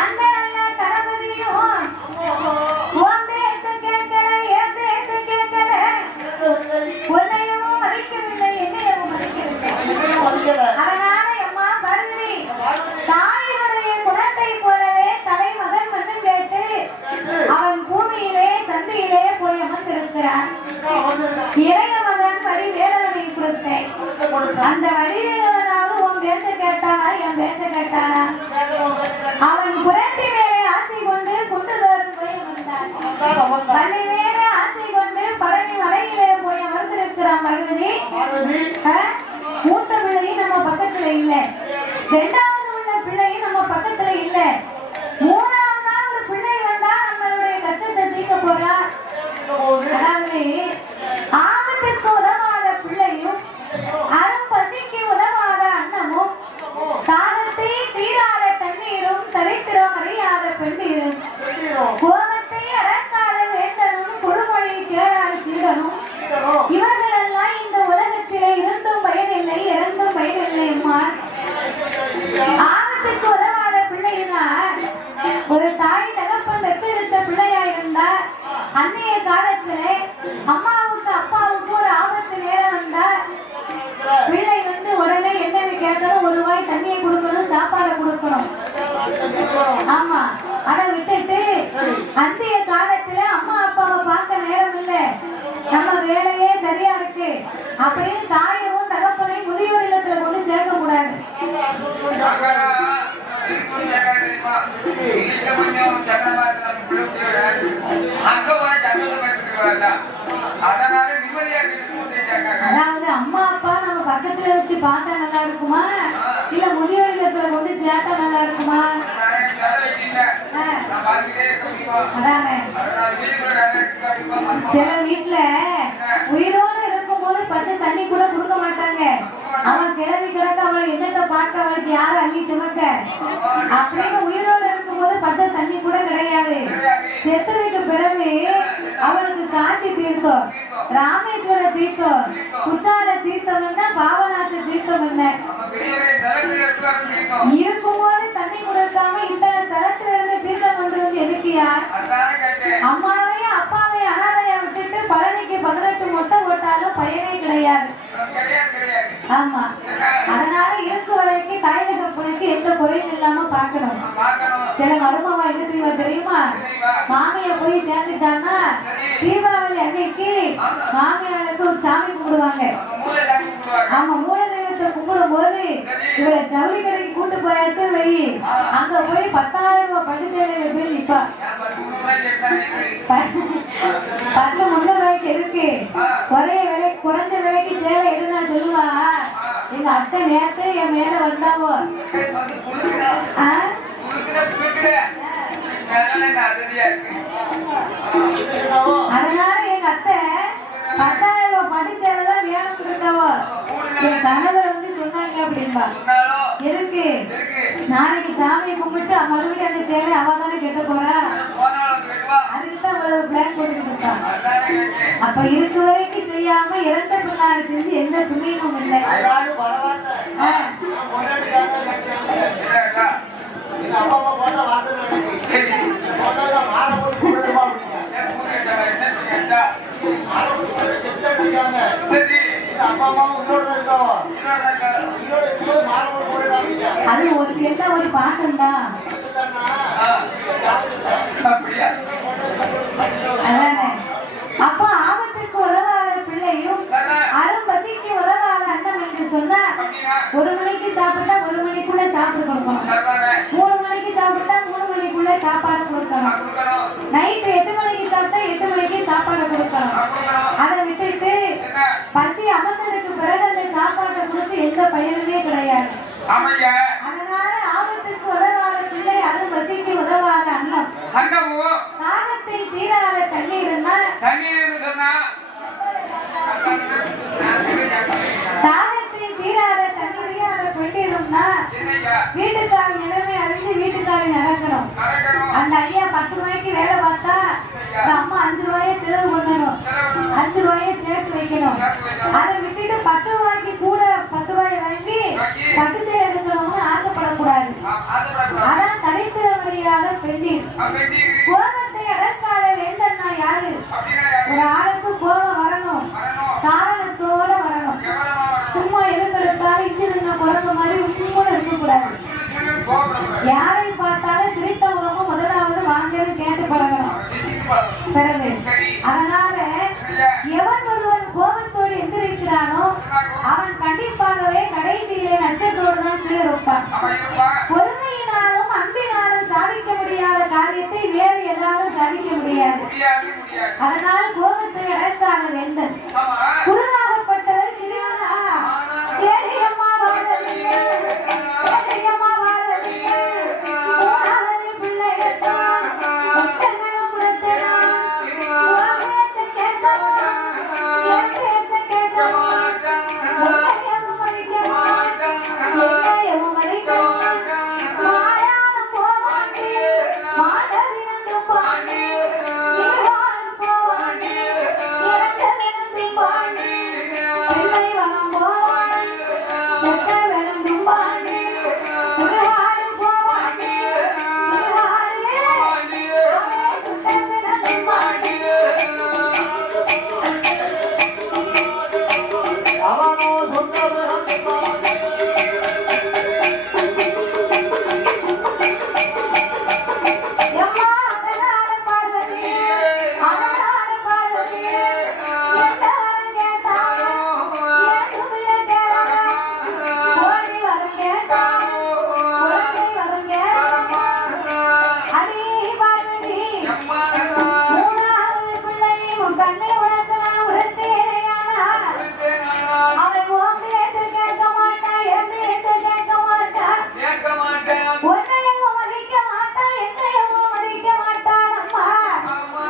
அந்த நல்ல கணபதியும் உன் பேச்ச கேட்கல, என் பேச்ச கேட்கல, உன்னையும் மதிக்கவில்லை, என்னையும் மதிக்கவில்லை. அதனால அம்மா பருதி தாயினுடைய குணத்தை போலவே தலைமகன் மட்டும் கேட்டு அவன் பூமியிலே சந்தியிலே போய் அமர்ந்திருக்கிறான். இளைய மகன் வடிவேலனை கொடுத்தேன். அந்த வடிவேலனாவது உன் பேச்ச கேட்டானா, என் பேச்ச கேட்டானா? அவன் புரட்டி மேலே ஆசை கொண்டு குண்டுதோறும் போய் அமர்ந்தான். பள்ளி மேலே ஆசை கொண்டு பழனி மலையிலே போய் அமர்ந்திருக்கிறான். மருதி மூத்த பிள்ளையும் நம்ம பக்கத்துல இல்ல, இரண்டாவது உள்ள பிள்ளையும் நம்ம பக்கத்துல இல்ல, மூணாவதா ஒரு பிள்ளை வந்தா நம்மளுடைய கஷ்டத்தை தீர்க்க போறா. அதாவது ஆபத்துக்கு உதவாத பிள்ளையும் அரும் பசிக்கு உதவாத அன்னமும் தாகத்தை தீராத தண்ணீரும் சரித்திரம் அறியாத பெண்ணீரும் கோபத்தை அடக்காத வேந்தனும் குறுமொழி கேளாத சீடனும் இவர்களெல்லாம் இந்த உலகத்திலே இருந்தும் பயனில்லை, இறந்தும் பயனில்லை. அம்மா ஆபத்துக்கு உதவாத பிள்ளைனா ஒரு தாய் தகப்பன் பெற்றெடுத்த பிள்ளையா இருந்தா அன்னைய காலத்திலே அம்மாவுக்கு அப்பாவுக்கு ஒரு ஆபத்து நேரம் வந்தா பிள்ளை வந்து உடனே என்னன்னு கேட்கணும், ஒரு வாய் தண்ணியை கொடுக்கணும், சாப்பாடை கொடுக்கணும். ஆமா, அதை விட்டுட்டு அந்தைய காலத்துல அம்மா அப்பாவை பார்க்க நேரம் இல்லை, நம்ம வேலையே சரியா இருக்கு அப்படின்னு தாயவும் தகப்பனையும் முதியோர் இல்லத்துல கொண்டு சேர்க்க கூடாது. அதாவது அம்மா அப்பா நம்ம பக்கத்துல வச்சு பார்த்தா நல்லா இருக்குமா, இல்ல முதியோர் இல்லத்துல கொண்டு சேர்த்தா நல்லா இருக்குமா? சில வீட்டுல உயிரோடு இருக்கும் போது பச்சை தண்ணி கூட கொடுக்க மாட்டாங்க. அவன் கிளவி கிடக்க அவளை என்னத்தை பார்க்க அவளுக்கு யாரும் அள்ளி சுமக்க அப்படின்னு உயிரோடு இருக்கும் போது பச்சை தண்ணி கூட கிடையாது. செத்ததுக்கு பிறகு அவளுக்கு காசி தீர்த்தம், ராமேஸ்வர தீர்த்தம், குச்சால தீர்த்தம் என்ன, பாவநாச தீர்த்தம் என்ன இருக்கும்போது தண்ணி கொடுக்காம இத்தனை ஸ்தலத்துல இருந்து தீர்த்தம் கொண்டு வந்து எதுக்கியா? அம்மாவையும் அப்பாவையும் அனாதையா விட்டுட்டு பழனிக்கு 18 மொட்டை போட்டாலும் பயனே கிடையாது. ஆமா, அதனால இருக்கு வரைக்கும் தாய் தகப்பனுக்கு எந்த குறையும் இல்லாம பாக்கணும். சில மருமவா என்ன செய்வா தெரியுமா? மாமியா போய் சேர்ந்துட்டான்னா தீபாவளி அன்னைக்கு மாமியாருக்கு ஒரு சாமி கும்பிடுவாங்க. ஆமா, மூல தெய்வத்தை கும்பிடும் போது இவளை ஜவுளி கடைக்கு கூட்டு போயாச்சு வை, அங்க போய் 10,000 ரூபாய் பட்டு சேலையில போய் நிப்பா. 10,300 ரூபாய்க்கு இருக்கு, குறைஞ்ச விலைக்கு சேலை எடுனா சொல்லுவா. எங்க அத்தை நேரத்தை என் மேல வந்தாவோ. அதனால எங்க அத்தை 10,000 ரூபாய் பட்டு சேலை தான் வேணும்னு இருக்காவோ. என் கணவர் வந்து சொன்னாங்க அப்படின்பா, எதுக்கு நாளைக்கு சாமியை கும்பிட்டு மறுபடியும் அந்த சேலை அவ தானே கெட்ட போறா, அதுக்குதான் அவ்வளவு பிளான் போட்டுட்டு இருக்கான். அப்ப இருக்கு வரைக்கும் செய்யாம இறந்த பின்னாடி செஞ்சு எந்த புண்ணியமும் இல்லை. அது ஒரு எல்லாம் ஒரு பாசம்தான். அதானே, அப்போ ஆபத்துக்கு உதவாத பிள்ளையும் அரும் பசிக்கு உதவாத அண்ணன் என்று சொன்னா 1 மணிக்கு சாப்பிட்டா 1 மணிக்குள்ள சாப்பிட்டு கொடுக்கணும், 3 மணிக்கு சாப்பிட்டா 3 மணிக்குள்ள சாப்பாடு கொடுக்கணும், நைட்டு 8 மணிக்கு சாப்பிட்டா 8 மணிக்கு சாப்பாடு கொடுக்கணும். அதை விட்டுட்டு பசி அமர்ந்ததுக்கு பிறகு அந்த சாப்பாட்டை கொடுத்து எந்த பயனுமே கிடையாது. அதனால ஆபத்துக்கு உதவாத பிள்ளை அரும் பசிக்கு உதவாத அன்னம், தாகத்தை தீராத தண்ணீர்னா தாகத்தை தீராத தண்ணீரையும் அதை பெண்டிருந்தா வீட்டுக்கார நிலைமை அறிஞ்சு வீட்டுக்காரி நடக்கணும். அந்த ஐயா 10 ரூபாய்க்கு வேலை பார்த்தா அம்மா 5 ரூபாயை செலவு பண்ணணும், 5 ரூபாயை சேர்த்து வைக்கணும். அதை விட்டுட்டு 10 ரூபாய்க்கு கூட 10 ரூபாயை வாங்கி பட்டு சேலை எடுக்கணும்னு பெண்டீர். கோபத்தை அடக்காத வேந்தன்னா யாரு? ஒரு ஆளுக்கு கோபம் வரணும், காரணத்தோட வரணும். சும்மா எதுக்கெடுத்தாலும் இந்திருந்த குரங்கு மாதிரி உண்மையோட இருக்கக்கூடாது. யாரை பார்த்தாலும் சிரித்த முகமும் முதலாவது வாங்கன்னு கேட்டு பழகணும். பிறகு அதனால எவன் ஒருவன் கோபத்தோடு எந்திருக்கிறானோ அவன் கண்டிப்பாகவே கடைசியிலே நஷ்டத்தோடு தான் கீழே இருப்பான். பொறுமையினாலும் அன்பினாலும் சாதிக்க முடியாத காரியத்தை வேறு எதாலும் சாதிக்க முடியாது. அதனால் கோபத்தை அடக்காத வேந்தன். குருவாகப்பட்டவர் சிறியனா ஏழையம்மா வாழவில்லை, ஏழையம்மா வாழவில்லை, மூணாவது பிள்ளைகள்தான் முத்தங்களும் கொடுத்தனும் பேச்ச கேட்கவா, என் பேச்ச கேட்கவா, முத்தையமும் மதிக்கவா, என்னையமும் மதிக்கவா, மாயானம் போவாண்டி மாதவினந்தும் பாண்டி, நீவாளும் போவாண்டி இறந்தவினந்தும் பாண்டி, பிள்ளை வனம் போவான் செட்ட வினந்தும் பாண்டி, சுடுகாடு போவாண்டி சுடுகாடு அவே சுட்ட வினந்தும் பாண்டி. எம்மா அதனால பார்வதி, அதனால பார்வதி, எந்த வரம் கேட்டாலும் ஏது பிள்ளை கேளாதா, ஓடி வரம் கேட்டாலும் ஓடி வரம் கேளாதா. அடி பார்வதி, மூணாவது பிள்ளையும் உன் கண்ணை உனக்கு நான் உடுத்தேனையானா, அவன் உன் பேச்சு கேட்க மாட்டான், என் பேச்சு கேட்க மாட்டான், உன்னையவும் மதிக்க மாட்டான், என்னையவும் மதிக்க மாட்டான். அம்மா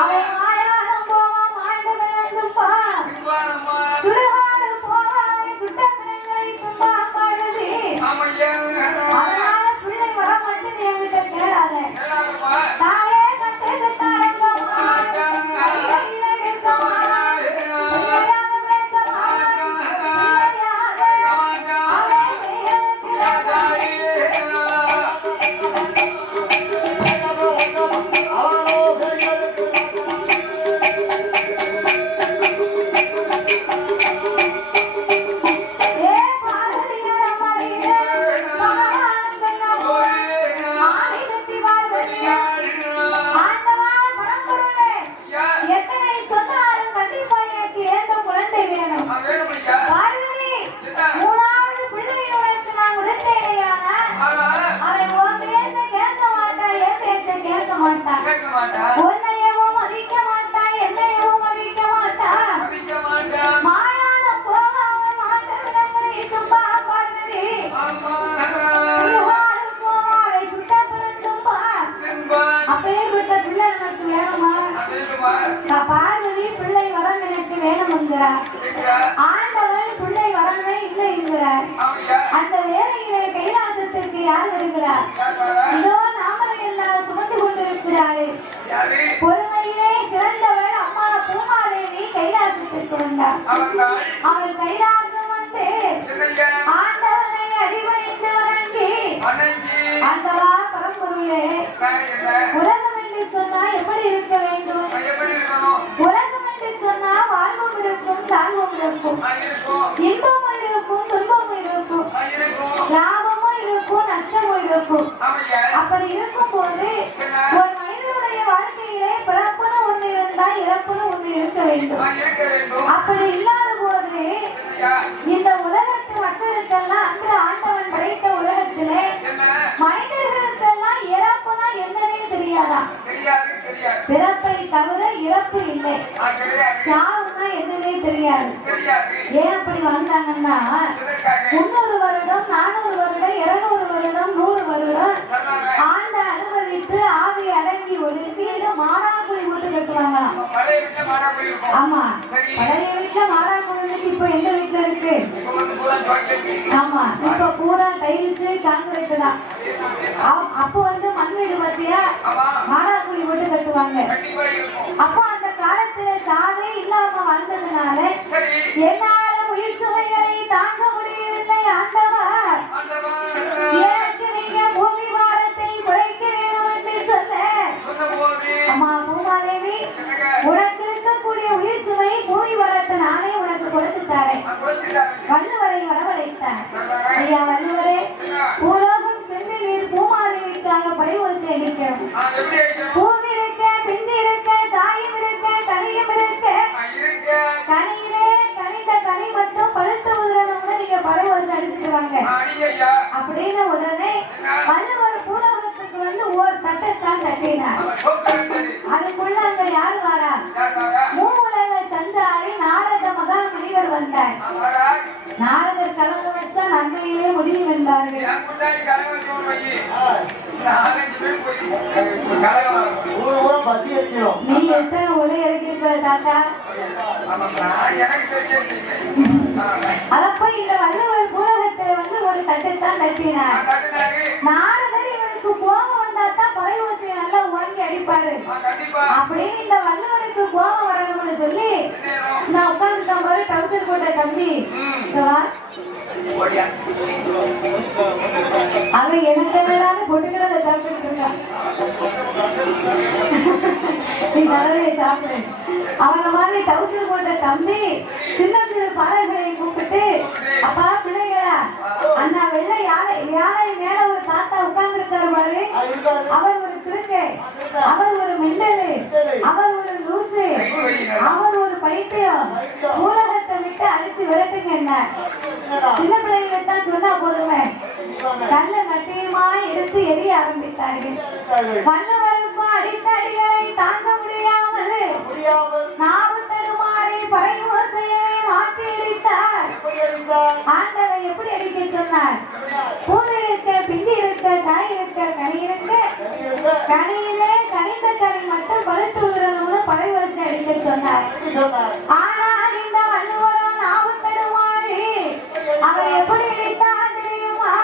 அவன் மாயானம் போவான், மாண்டு விளங்குப்பான், சுடுகாடு போவான், சுட்ட பிணங்களை தும்பான் பார்வதி. அதனால பிள்ளை வர மட்டும் என்கிட்ட கேளாத. தாயே கட்டு கட்டாரங்கம்மா, கையில இருக்கம்மா, பிள்ளையாக பிறக்கம்மா, பிள்ளையாக அவன் கைகளுக்கு ராஜாடி. ஏ பார்வதியோட மறியிலே பகவான் கண்ணமோ, ஆதிசக்தி பார்வதி, ஆண்டவா பரம்பொருளே, எத்தனை சொன்னாலும் கண்டிப்பா எனக்கு ஏந்த குழந்தை வேணும். பார்வதி, மூணாவது பிள்ளையை உனக்கு நான் உடுத்தேனையானா, அவன் உன் பேச்சை கேட்க மாட்டான், என் பேச்சை கேட்க மாட்டான், உன்னையவும் மதிக்க மாட்டான், என்னையவும் மதிக்க மாட்டான், மாயானம் போவாம மாட்ட விடங்களை தும்பா பார்வதி, சுடுகாடு போவாரை சுட்ட பிணந்தும்பா. அப்பேற்பட்ட பிள்ளை எனக்கு வேணுமா? பார்வதி பிள்ளை வரம் எனக்கு வேணும்ங்கிறார். ஆண்டவன் பிள்ளை வரமே இல்லைங்கிறார். அந்த வேலையிலே கைலாசத்திற்கு யார் வருகிறார்? இதோ நாமரை எல்லாம் சுமந்து கொண்டிருக்கிறாரே, பொறுமையிலே சிறந்தவள் அம்மா பூமாதேவி கைலாசத்திற்கு வந்தார். அவள் கைலாசம் வந்து ஆண்டவனை அடிபணிந்து வணங்கி, ஆண்டவா பரம்பொருளே, உலகம் என்று சொன்னா எப்படி இருக்க வேண்டும்? உலகம் என்று சொன்னா வாழ்வும் இருக்கும், தாழ்வும் இருக்கும், இன்பமும் இருக்கும், துன்பமும் இருக்கும், லாபமும் இருக்கும், நஷ்டமும் இருக்கும். அப்படி இருக்கும் போது ஒரு மனிதனுடைய வாழ்க்கையிலே பிறப்புன்னு ஒண்ணு இருந்தா இறப்புன்னு ஒண்ணு இருக்க வேண்டும். அப்படி இல்லாத போது இந்த உலகத்து மக்களுக்கெல்லாம் அந்த ஆண்டவன் படைத்த உலகத்திலே மனிதர்களுக்கெல்லாம் இறப்புனா என்னன்னே தெரியாதா? பிறப்பை தவிர இறப்பு இல்லை. சாவுனா என்னன்னே தெரியாது. ஏன் அப்படி வந்தாங்கன்னா 300 வருடம், 400 வருடம், 200 வருடம், 100 வருடம் ஆண்ட அனுபவித்து ஆவி அடங்கி ஒடுங்கி மாடாக்குழி போட்டு கட்டுவாங்களாம். ஆமா, பழைய வீட்டுல மாடாக்குழி இருந்துச்சு, இப்ப எந்த வீட்டுல இருக்கு? ஆமா, இப்ப பூரா டைல்ஸ் கான்கிரீட் தான். அப்போ வந்து மண் வீடு பத்தியா மாடாக்குழி போட்டு கட்டுவாங்க. அப்போ அந்த காலத்துல சாவே இல்லாம வந்ததுனால என்னால உயிர் சுமைகளை தாங்க முடியவில்லை. ஆண்டவா, எனக்கு நீங்க பூமி பாரத்தை குறைக்க வேண்டும் அடிக்கணும். பூவி இருக்க, பிஞ்சு இருக்க, காயும் இருக்க, கனியும் இருக்க. கனியிலே கனிந்த கனி மட்டும் பழுத்து உதிரணும்னு நீங்க படை வச்சு அடிச்சுட்டு வாங்க அப்படின்னு உடனே வள்ளுவர் பூலோகத்துக்கு வந்து ஒரு தட்டைத்தான் தட்டினார். அதுக்குள்ள அங்க யார் வாரா? மூவுலக சஞ்சாரி நாரத மகா முனிவர் வந்தார். நாரதர் கலங்க வச்சா நன்மையிலே முடியும் என்றார்கள். நீ எத்தனை ஒலை இறக்கிருக்கிற தாத்தா? அதப்ப இந்த வள்ளுவர் பூலகத்தை வந்து ஒரு தட்டைத்தான் தட்டினார். நாரதர் இவருக்கு கோபம் வந்தாத்தான் பறை ஓசையை நல்லா ஓங்கி அடிப்பாரு அப்படின்னு இந்த வள்ளுவருக்கு கோபம் வரணும்னு சொல்லி நான் உட்கார்ந்துட்டேன் பாரு டவுசர் போட்ட தம்பி அவ எனக்கு என்னடான்னு பொட்டுக்கடலை சாப்பிட்டு இருக்கா. நீ கடலையை சாப்பிடு. அவங்க மாதிரி டவுசர் போட்ட தம்பி சின்ன சின்ன பாலர்களை கூப்பிட்டு அப்பா பிள்ளைங்களா அண்ணா வெள்ளை யானை மேல ஒரு தாத்தா உட்கார்ந்து இருக்காரு பாரு. அவர் ஒரு திருக்கை, அவர் ஒரு மெண்டலு, அவர் ஒரு லூசு, அவர் ஒரு பைத்தியம். பூலகத்தை விட்டு அடிச்சு விரட்டுங்க. என்ன சின்ன பிள்ளைகளை தான் சொன்னா போதுமே. நல்ல கட்டியமா எடுத்து எரிய ஆரம்பித்தார்கள். வல்லவருக்கும் அடித்த அடிகளை தாங்க முடியாமல் நாவு தடுமாறி பறை ஓசையை மாற்றி அடித்தார். ஆண்டவன் எப்படி அடிக்க சொன்னார்? பூவி இருக்க, பிஞ்சு இருக்க, காய் இருக்க, கனி இருக்க. கனியிலே கனிந்த கனி மட்டும் பழுத்து விடணும்னு பறை ஓசை அடிக்க சொன்னார். ஆனால் இந்த வள்ளுவரோ நாவு தடுமாறி அவர் எப்படி அடித்தார் தெரியுமா?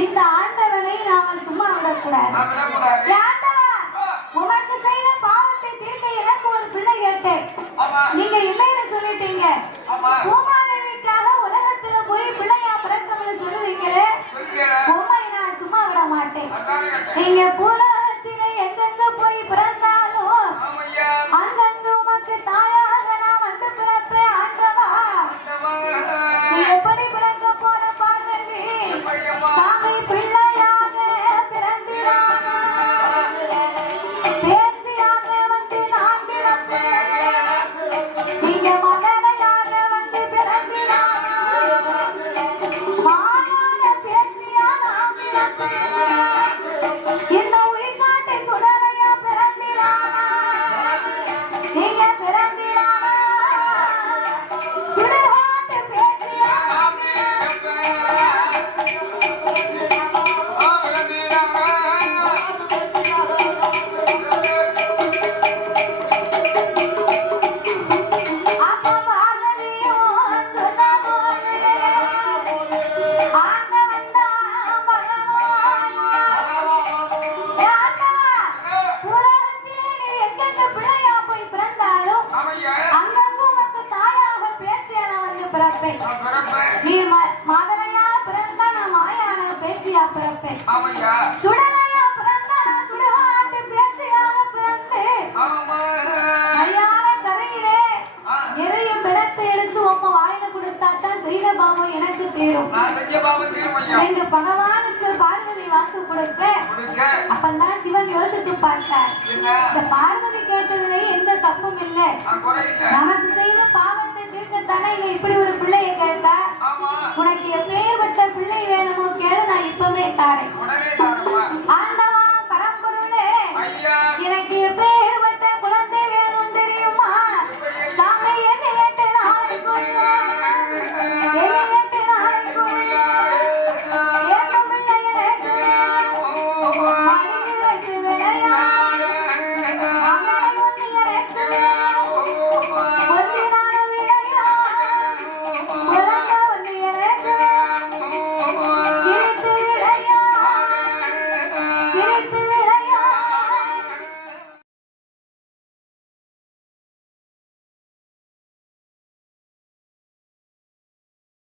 இந்த ஆண்டவனை நாம சும்மா விடக்கூடாது. உமக்கு செய்த பாவத்தை தீர்க்க எனக்கு ஒரு பிள்ளை கேட்டேன். நீங்க இல்லைன்னு சொல்லிட்டீங்க. பூமாதேவிக்காக உலகத்துல போய் பிள்ளையா பிறக்கணும்னு சொல்லுவீங்களே, உண்மை நான் சும்மா விட மாட்டேன். நீங்க பூலோகத்திலே எங்கெங்க போய் பிறந்தாலும் அங்கங்க உமக்கு தாயாக நான் வந்து பிறப்பேன். ஆண்டவா நீ எப்படி பிறக்க போற பார்வதி? சாமி பிள்ளையாக பிறந்திரானா, பேச்சியாக வந்து நான் பிறப்பேன். நீங்க மகனையாக வந்து பிறந்திரானா, மாயான பேச்சியா நான் பிறப்பேன். இந்த உயிர்காட்டை சுடலையா பிறந்திரானா, நீங்க பிறந்திரானா, சுடுகாட்டு பேச்சியா நான் பிறப்பேன். சுடலையா பிறந்தா நான் சுடுகாட்டு பேச்சியாக பிறந்தேன். கல்யாண கரையிலே நிறைய பிணத்தை எடுத்து உங்க வாயில கொடுத்தாத்தான் செய்த பாவம் எனக்கு தீரும். ரெண்டு பகவானுக்கு பார்வதி வாக்கு கொடுக்க அப்பந்தான் சிவன் யோசித்து பார்த்தார். இந்த பார்வதி கேட்டதுல எந்த தப்பும் இல்லை. நமக்கு செய்த பாவத்தை தீர்க்கத்தானே இவ இப்படி ஒரு பிள்ளையை கேட்டா.